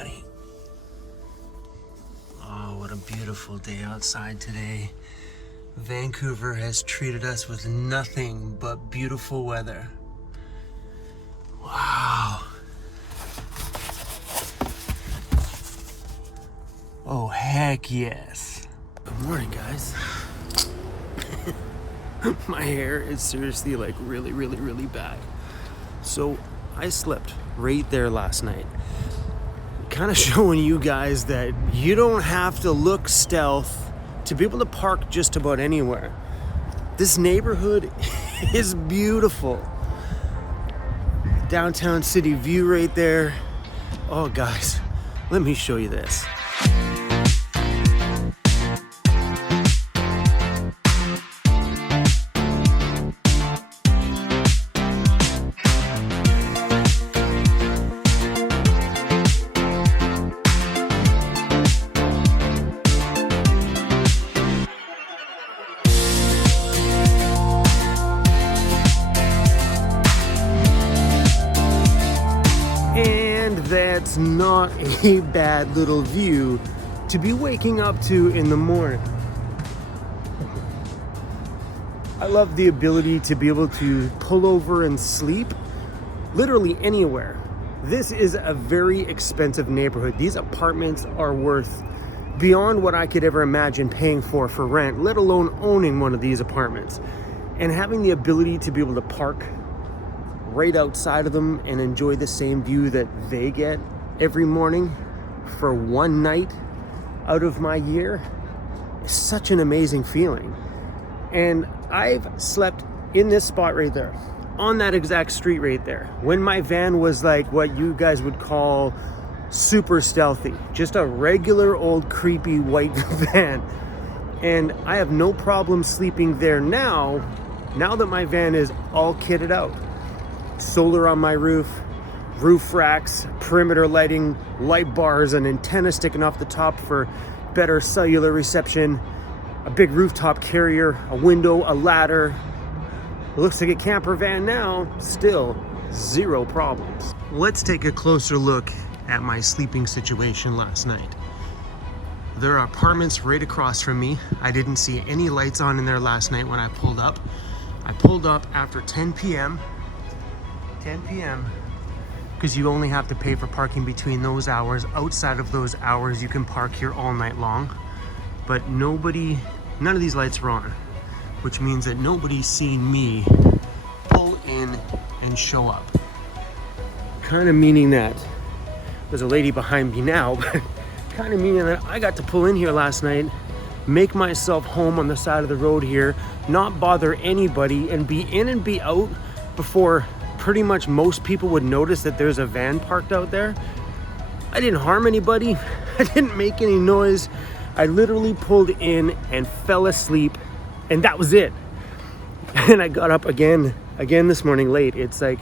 buddy. Oh, what a beautiful day outside today. Vancouver has treated us with nothing but beautiful weather. Wow. Oh, heck yes. Good morning, guys. My hair is seriously like really bad. So I slept right there last night. Kind of showing you guys that you don't have to look stealth to be able to park just about anywhere. This neighborhood is beautiful. Downtown city view right there. Oh guys, let me show you this. That's not a bad little view to be waking up to in the morning. I love the ability to be able to pull over and sleep literally anywhere. This is a very expensive neighborhood. These apartments are worth beyond what I could ever imagine paying for rent, let alone owning one of these apartments. And having the ability to be able to park right outside of them and enjoy the same view that they get every morning for one night out of my year is such an amazing feeling. And I've slept in this spot right there, on that exact street right there, when my van was like what you guys would call super stealthy, just a regular old creepy white van. And I have no problem sleeping there now that my van is all kitted out. Solar on my roof racks, perimeter lighting, light bars, an antenna sticking off the top for better cellular reception, a big rooftop carrier, a window, a ladder. It looks like a camper van now, still zero problems. Let's take a closer look at my sleeping situation last night. There are apartments right across from me. I didn't see any lights on in there last night when I pulled up. I pulled up after 10 p.m. because you only have to pay for parking between those hours. Outside of those hours, you can park here all night long. But none of these lights were on, which means that nobody's seen me pull in and show up. Kind of meaning that there's a lady behind me now, but kind of meaning that I got to pull in here last night, make myself home on the side of the road here, not bother anybody, and be in and be out before pretty much most people would notice that there's a van parked out there. I didn't harm anybody. I didn't make any noise. I literally pulled in and fell asleep, and that was it. And I got up again this morning late. It's like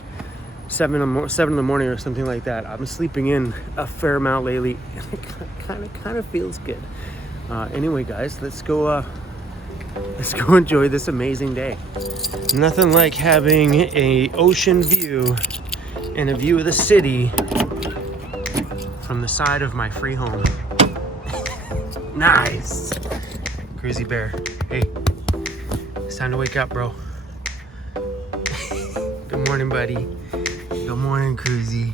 7 in the morning or something like that. I've been sleeping in a fair amount lately, and it kind of feels good. Anyway, guys, let's go enjoy this amazing day. Nothing like having a ocean view and a view of the city from the side of my free home. Nice. Crazy bear. Hey, it's time to wake up, bro. Good morning, buddy. Good morning, Cruzy.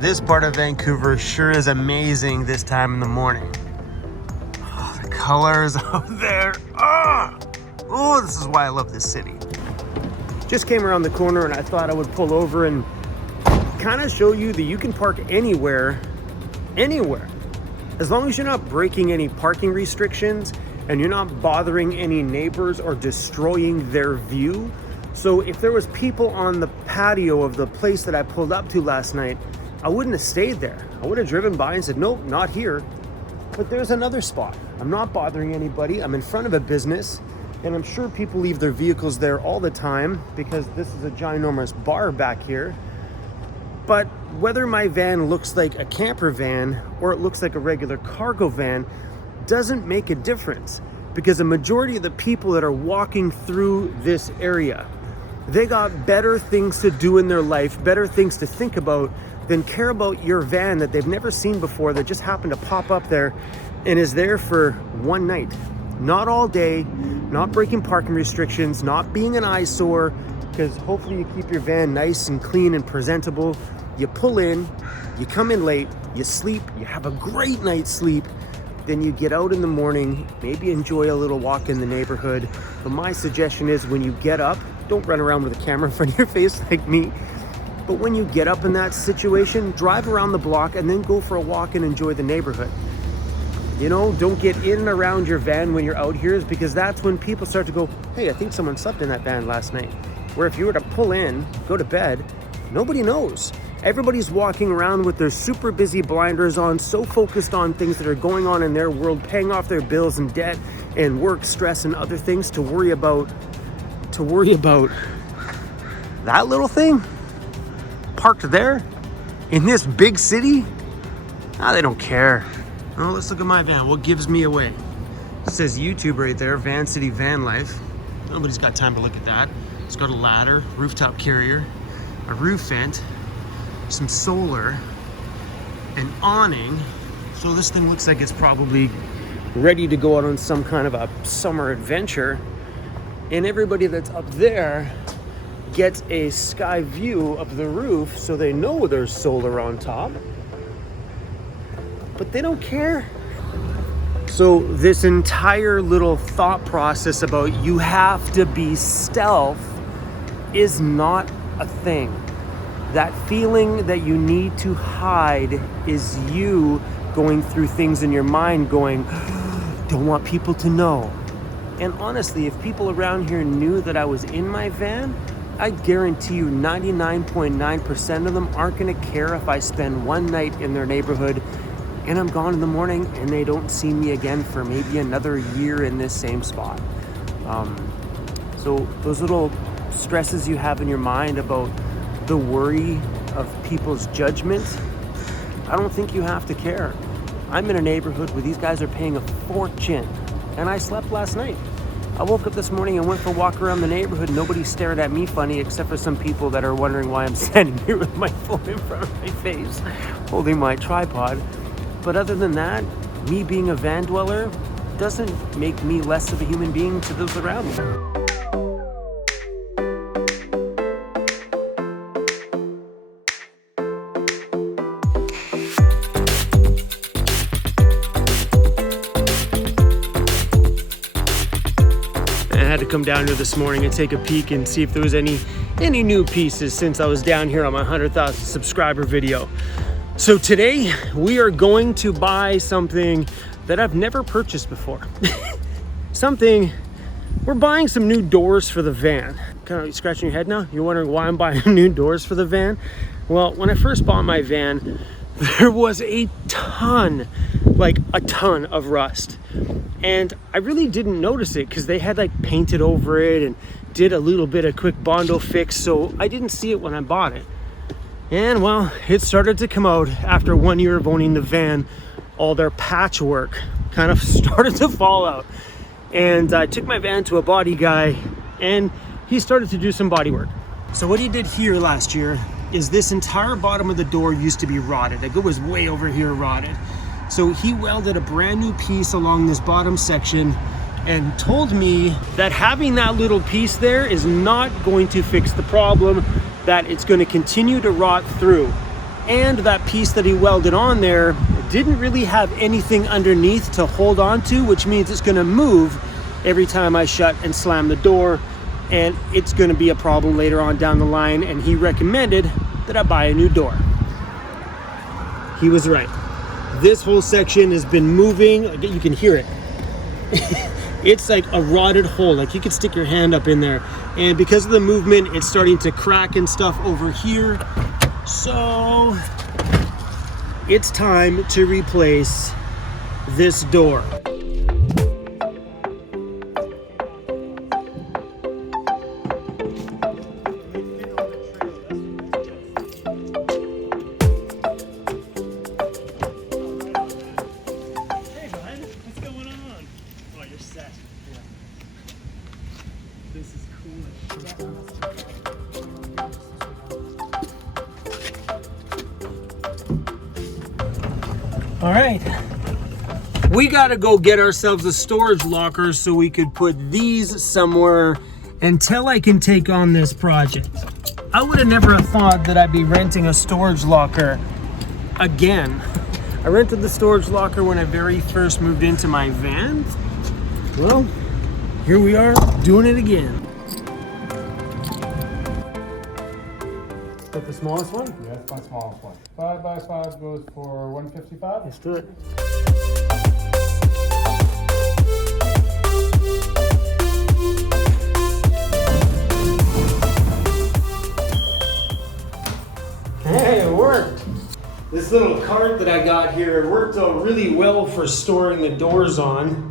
This part of Vancouver sure is amazing this time in the morning. Oh, the colors out there. Oh, this is why I love this city. Just came around the corner and I thought I would pull over and kind of show you that you can park anywhere. As long as you're not breaking any parking restrictions and you're not bothering any neighbors or destroying their view. So if there was people on the patio of the place that I pulled up to last night, I wouldn't have stayed there. I would have driven by and said, nope, not here. But there's another spot. I'm not bothering anybody. I'm in front of a business, and I'm sure people leave their vehicles there all the time because this is a ginormous bar back here. But whether my van looks like a camper van or it looks like a regular cargo van doesn't make a difference, because the majority of the people that are walking through this area They got better things to do in their life, better things to think about than care about your van that they've never seen before, that just happened to pop up there and is there for one night. Not all day, not breaking parking restrictions, not being an eyesore, because hopefully you keep your van nice and clean and presentable. You pull in, you come in late, you sleep, you have a great night's sleep, then you get out in the morning, maybe enjoy a little walk in the neighborhood. But my suggestion is, when you get up, don't run around with a camera in front of your face like me. But when you get up in that situation, drive around the block and then go for a walk and enjoy the neighborhood. You know, don't get in and around your van when you're out here, because that's when people start to go, hey, I think someone slept in that van last night. Where if you were to pull in, go to bed, nobody knows. Everybody's walking around with their super busy blinders on, so focused on things that are going on in their world, paying off their bills and debt and work stress and other things, to worry about that little thing parked there in this big city. They don't care. Oh, let's look at my van. What gives me away? It says YouTube right there, Van City Van Life. Nobody's got time to look at that. It's got a ladder, rooftop carrier, a roof vent, some solar, an awning. So this thing looks like it's probably ready to go out on some kind of a summer adventure. And everybody that's up there gets a sky view of the roof, so they know there's solar on top. But they don't care. So this entire little thought process about you have to be stealth is not a thing. That feeling that you need to hide is you going through things in your mind going, don't want people to know. And honestly, if people around here knew that I was in my van, I guarantee you 99.9% of them aren't gonna care if I spend one night in their neighborhood and I'm gone in the morning and they don't see me again for maybe another year in this same spot. So those little stresses you have in your mind about the worry of people's judgment, I don't think you have to care. I'm in a neighborhood where these guys are paying a fortune, and I slept last night. I woke up this morning and went for a walk around the neighborhood. Nobody stared at me funny, except for some people that are wondering why I'm standing here with my phone in front of my face, holding my tripod. But other than that, me being a van dweller doesn't make me less of a human being to those around me. I had to come down here this morning and take a peek and see if there was any new pieces since I was down here on my 100,000 subscriber video. So today we are going to buy something that I've never purchased before. We're buying some new doors for the van. Kind of scratching your head now? You're wondering why I'm buying new doors for the van? Well, when I first bought my van, there was a ton of rust. And I really didn't notice it because they had painted over it and did a little bit of quick Bondo fix, so I didn't see it when I bought it. And well, it started to come out after 1 year of owning the van. All their patchwork kind of started to fall out. And I took my van to a body guy and he started to do some body work. So what he did here last year is this entire bottom of the door used to be rotted. It was way over here rotted. So he welded a brand new piece along this bottom section and told me that having that little piece there is not going to fix the problem, that it's going to continue to rot through. And that piece that he welded on there didn't really have anything underneath to hold on to, which means it's going to move every time I shut and slam the door, and it's going to be a problem later on down the line. And he recommended that I buy a new door. He was right. This whole section has been moving. You can hear it. It's like a rotted hole. You could stick your hand up in there. And because of the movement, it's starting to crack and stuff over here. So it's time to replace this door. This is cool. All right. We gotta go get ourselves a storage locker so we could put these somewhere until I can take on this project. I would have never thought that I'd be renting a storage locker again. I rented the storage locker when I very first moved into my van. Well, here we are doing it again. Is that the smallest one? Yeah, that's my smallest one. 5x5 goes for $155. Let's do it. Hey, it worked. This little cart that I got here, it worked out really well for storing the doors on.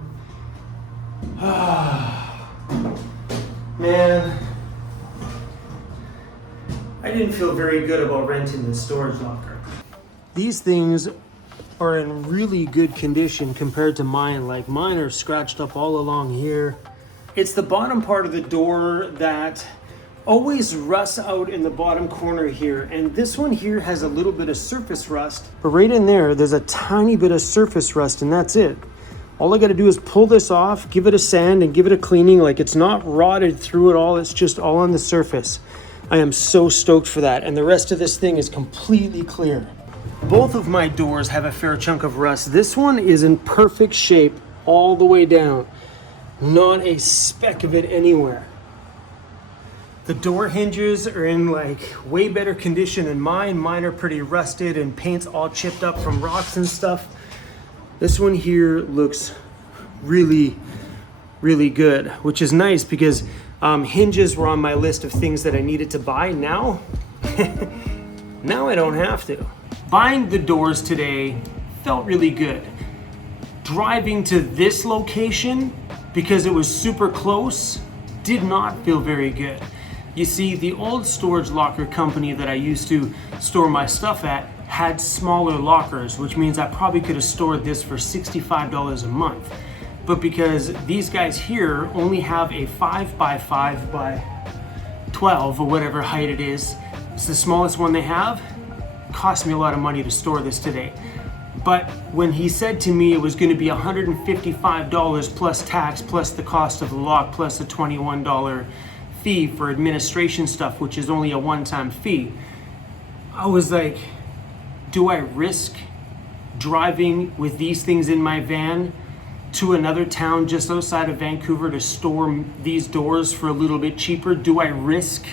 Man, I didn't feel very good about renting the storage locker. These things are in really good condition compared to mine. Like mine are scratched up all along here. It's the bottom part of the door that always rusts out in the bottom corner here, and this one here has a little bit of surface rust, but right in there's a tiny bit of surface rust, and that's it. All I got to do is pull this off, give it a sand, and give it a cleaning. Like, it's not rotted through it all, it's just all on the surface. I am so stoked for that, and the rest of this thing is completely clear. Both of my doors have a fair chunk of rust. This one is in perfect shape all the way down, not a speck of it anywhere. The door hinges are in like way better condition than mine. Mine are pretty rusted and paint's all chipped up from rocks and stuff. This one here looks really, really good, which is nice because hinges were on my list of things that I needed to buy. Now, now I don't have to. Buying the doors today felt really good. Driving to this location, because it was super close, did not feel very good. You see, the old storage locker company that I used to store my stuff at had smaller lockers, which means I probably could have stored this for $65 a month. But because these guys here only have a 5x5 by 12 or whatever height it is, it's the smallest one they have, it cost me a lot of money to store this today. But when he said to me it was going to be $155 plus tax, plus the cost of the lock, plus the $21 fee for administration stuff, which is only a one-time fee, I was like, do I risk driving with these things in my van to another town just outside of Vancouver to store these doors for a little bit cheaper? Do I risk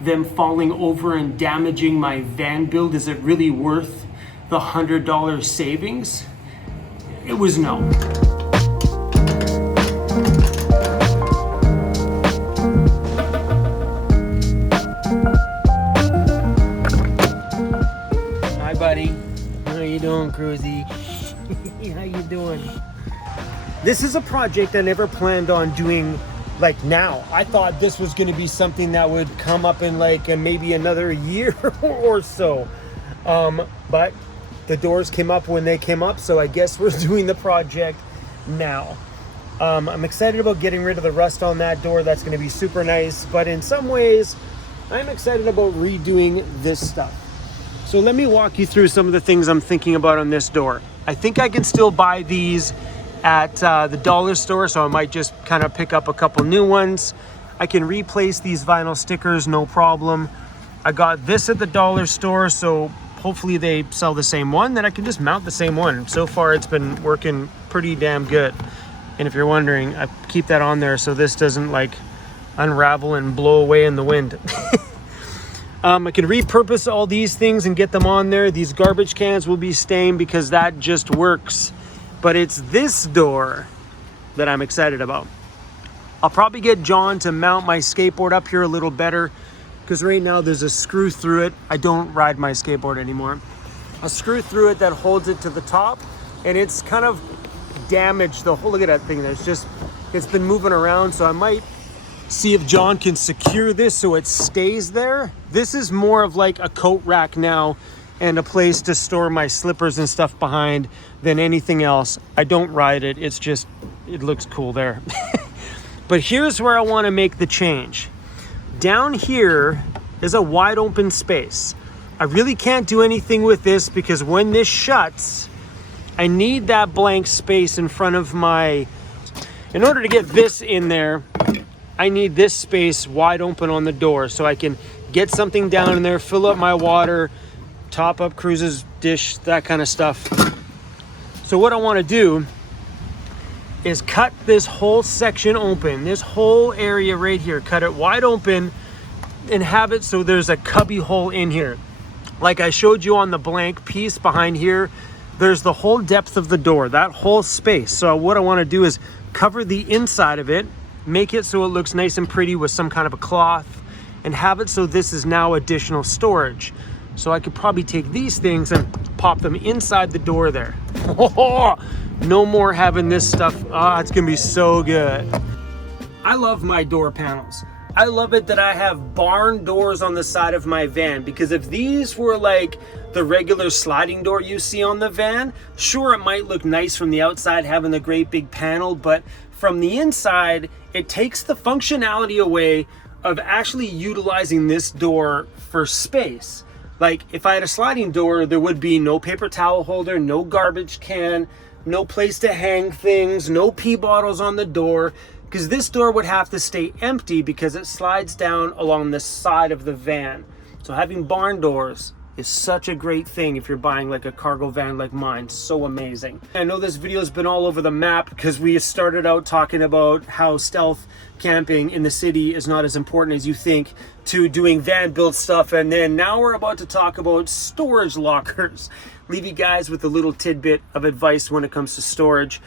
them falling over and damaging my van build? Is it really worth the $100 savings? It was no. Hi, buddy. How you doing, Cruzy? How you doing? This is a project I never planned on doing like now. I thought this was going to be something that would come up in like maybe another year or so. But the doors came up when they came up, so I guess we're doing the project now. I'm excited about getting rid of the rust on that door. That's going to be super nice. But in some ways, I'm excited about redoing this stuff. So let me walk you through some of the things I'm thinking about on this door. I think I can still buy these at the dollar store, so I might just kind of pick up a couple new ones. I can replace these vinyl stickers, no problem. I got this at the dollar store, so hopefully they sell the same one, then I can just mount the same one. So far it's been working pretty damn good. And if you're wondering, I keep that on there so this doesn't like unravel and blow away in the wind. I can repurpose all these things and get them on there. These garbage cans will be staying because that just works. But it's this door that I'm excited about. I'll probably get John to mount my skateboard up here a little better because right now there's a screw through it. I don't ride my skateboard anymore. A screw through it that holds it to the top, and it's kind of damaged the whole, look at that thing there. It's been moving around, so I might see if John can secure this so it stays there. This is more of like a coat rack now and a place to store my slippers and stuff behind than anything else. I don't ride it, it's just, it looks cool there. But here's where I want to make the change. Down here is a wide open space. I really can't do anything with this because when this shuts, I need that blank space in front of my, in order to get this in there, I need this space wide open on the door so I can get something down in there, fill up my water, top up Cruz's dish, that kind of stuff. So what I want to do is cut this whole section open, this whole area right here, cut it wide open and have it so there's a cubby hole in here. Like I showed you on the blank piece behind here, there's the whole depth of the door, that whole space. So what I want to do is cover the inside of it, make it so it looks nice and pretty with some kind of a cloth, and have it so this is now additional storage. So I could probably take these things and pop them inside the door there. No more having this stuff. It's gonna be so good. I love my door panels. I love it that I have barn doors on the side of my van, because if these were like the regular sliding door you see on the van, sure, it might look nice from the outside having the great big panel, but from the inside, it takes the functionality away of actually utilizing this door for space. Like if I had a sliding door, there would be no paper towel holder, no garbage can, no place to hang things, no pee bottles on the door, because this door would have to stay empty because it slides down along the side of the van. So having barn doors is such a great thing if you're buying like a cargo van like mine. So amazing. I know this video has been all over the map because we started out talking about how stealth camping in the city is not as important as you think to doing van build stuff, and then now we're about to talk about storage lockers. Leave you guys with a little tidbit of advice when it comes to storage,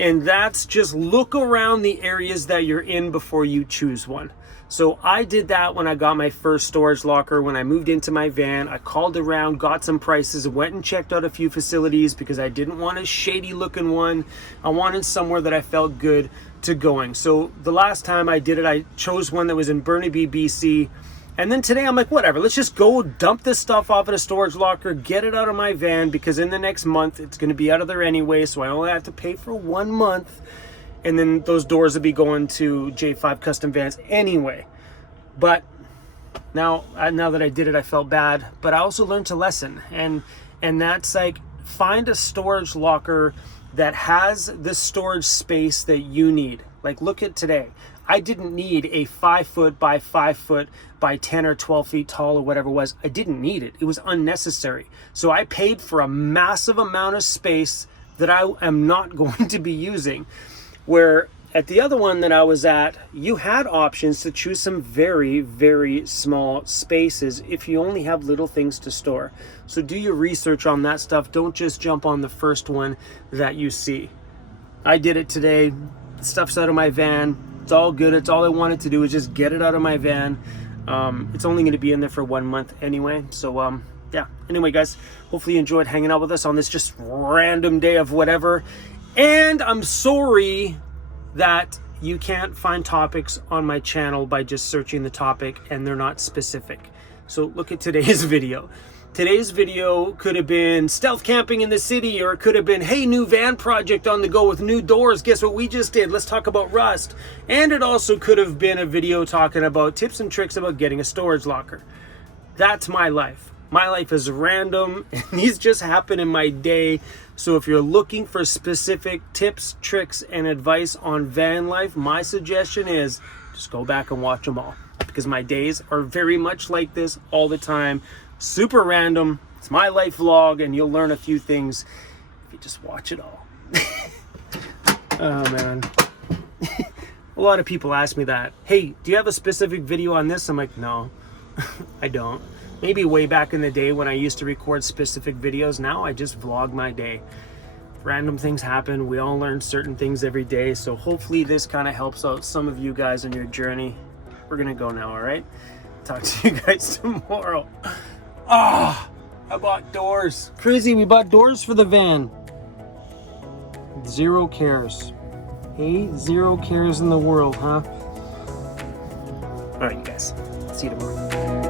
and that's just look around the areas that you're in before you choose one. So I did that when I got my first storage locker. When I moved into my van, I called around, got some prices, went and checked out a few facilities because I didn't want a shady looking one. I wanted somewhere that I felt good to going. So the last time I did it, I chose one that was in Burnaby, BC. And then today I'm like, whatever, let's just go dump this stuff off at a storage locker, get it out of my van, because in the next month it's going to be out of there anyway, so I only have to pay for 1 month, and then those doors will be going to J5 Custom Vans anyway. But now that I did it, I felt bad, but I also learned a lesson, and that's like, find a storage locker that has the storage space that you need. Like look at today. I didn't need a 5 foot by 5 foot by 10 or 12 feet tall or whatever it was. I didn't need it. It was unnecessary. So I paid for a massive amount of space that I am not going to be using. Where at the other one that I was at, you had options to choose some very, very small spaces if you only have little things to store. So do your research on that stuff. Don't just jump on the first one that you see. I did it today. The stuff's out of my van. It's all good. It's all I wanted to do is just get it out of my van. It's only going to be in there for 1 month anyway. So yeah. Anyway, guys, hopefully you enjoyed hanging out with us on this just random day of whatever. And I'm sorry that you can't find topics on my channel by just searching the topic and they're not specific. So look at today's video. Today's video could have been stealth camping in the city, or it could have been, hey, new van project on the go with new doors. Guess what we just did? Let's talk about rust. And it also could have been a video talking about tips and tricks about getting a storage locker. That's my life. My life is random, and these just happen in my day. So if you're looking for specific tips, tricks, and advice on van life, my suggestion is just go back and watch them all, because my days are very much like this all the time. Super random. It's my life vlog, and you'll learn a few things if you just watch it all. Oh man. A lot of people ask me that. Hey, do you have a specific video on this? I'm like, no, I don't. Maybe way back in the day when I used to record specific videos. Now I just vlog my day. Random things happen. We all learn certain things every day. So hopefully this kind of helps out some of you guys on your journey. We're gonna go now, all right? Talk to you guys tomorrow. Ah, I bought doors. Crazy, we bought doors for the van. Zero cares. Hey, zero cares in the world, huh? All right, you guys. See you tomorrow.